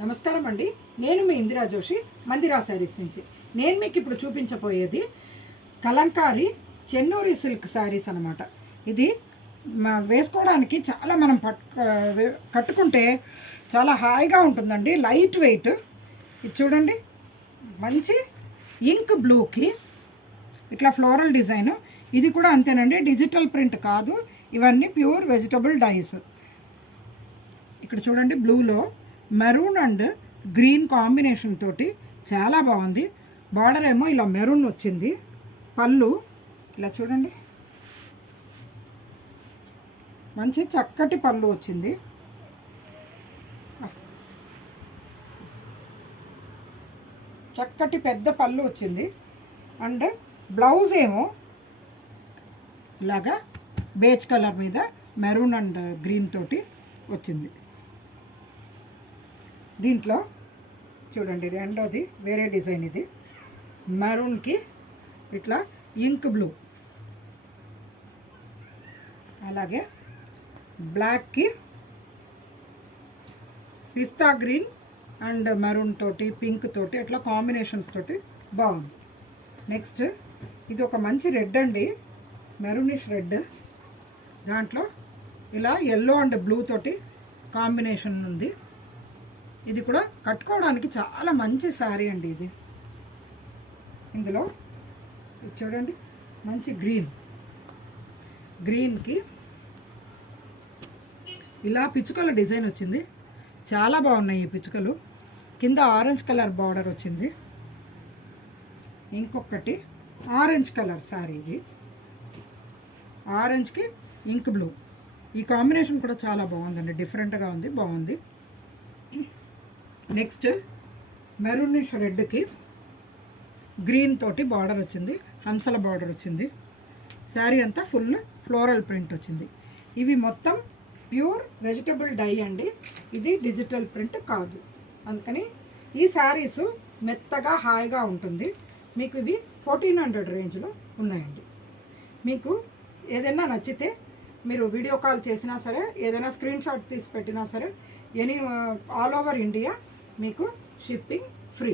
నమస్కారం అండి. నేను మీ ఇందిరా జోషి మందిరా శారీస్ నుంచి. నేను మీకు ఇప్పుడు చూపించబోయేది కలంకారీ చెన్నూరి సిల్క్ శారీస్ అనమాట. ఇది వేసుకోవడానికి చాలా మనం కట్టుకుంటే చాలా హాయిగా ఉంటుందండి. Light weight. ఇది చూడండి, మంచి ఇంక్ బ్లూకి ఇట్లా ఫ్లోరల్ డిజైన్. ఇది కూడా అంతేనండి, డిజిటల్ ప్రింట్ కాదు, ఇవన్నీ ప్యూర్ వెజిటబుల్ డైస్. ఇక్కడ చూడండి, బ్లూలో మెరూన్ అండ్ గ్రీన్ కాంబినేషన్ తోటి చాలా బాగుంది. బార్డర్ ఏమో ఇలా మెరూన్ వచ్చింది. పళ్ళు ఇలా చూడండి, మంచి చక్కటి పళ్ళు వచ్చింది. చక్కటి పెద్ద పళ్ళు వచ్చింది. అండ్ బ్లౌజ్ ఏమో ఇలాగా బేజ్ కలర్ మీద మెరూన్ అండ్ గ్రీన్ తోటి వచ్చింది. దీంట్లో చూడండి, రెండోది వేరే డిజైన్. ఇది మెరూన్కి ఇట్లా ఇంక్ బ్లూ, అలాగే బ్లాక్కి పిస్తా గ్రీన్ అండ్ మెరూన్ తోటి పింక్ తోటి ఇట్లా కాంబినేషన్స్ తోటి బాగుంది. నెక్స్ట్ ఇది ఒక మంచి రెడ్ అండి, మెరూనిష్ రెడ్. దాంట్లో ఇలా ఎల్లో అండ్ బ్లూ తోటి కాంబినేషన్ ఉంది. ఇది కూడా కట్టుకోవడానికి చాలా మంచి శారీ అండి. ఇది ఇందులో చూడండి, మంచి గ్రీన్కి ఇలా పిచ్చుకల డిజైన్ వచ్చింది. చాలా బాగున్నాయి ఈ పిచ్చుకలు. కింద ఆరెంజ్ కలర్ బార్డర్ వచ్చింది. ఇంకొకటి ఆరెంజ్ కలర్ శారీ. ఇది ఆరెంజ్కి ఇంక్ బ్లూ. ఈ కాంబినేషన్ కూడా చాలా బాగుందండి, డిఫరెంట్గా ఉంది, బాగుంది. నెక్స్ట్ మెరూనిష్ రెడ్కి గ్రీన్ తోటి బార్డర్ వచ్చింది, హంసల బార్డర్ వచ్చింది. శారీ అంతా ఫుల్ ఫ్లోరల్ ప్రింట్ వచ్చింది. ఇవి మొత్తం ప్యూర్ వెజిటబుల్ డై అండి, ఇది డిజిటల్ ప్రింట్ కాదు. అందుకని ఈ శారీస్ మెత్తగా హాయిగా ఉంటుంది. మీకు ఇవి 1400 రేంజ్లో ఉన్నాయండి. మీకు ఏదైనా నచ్చితే మీరు వీడియో కాల్ చేసినా సరే, ఏదైనా స్క్రీన్ షాట్ తీసి పెట్టినా సరే, ఆల్ ఓవర్ ఇండియా మీకు షిప్పింగ్ ఫ్రీ.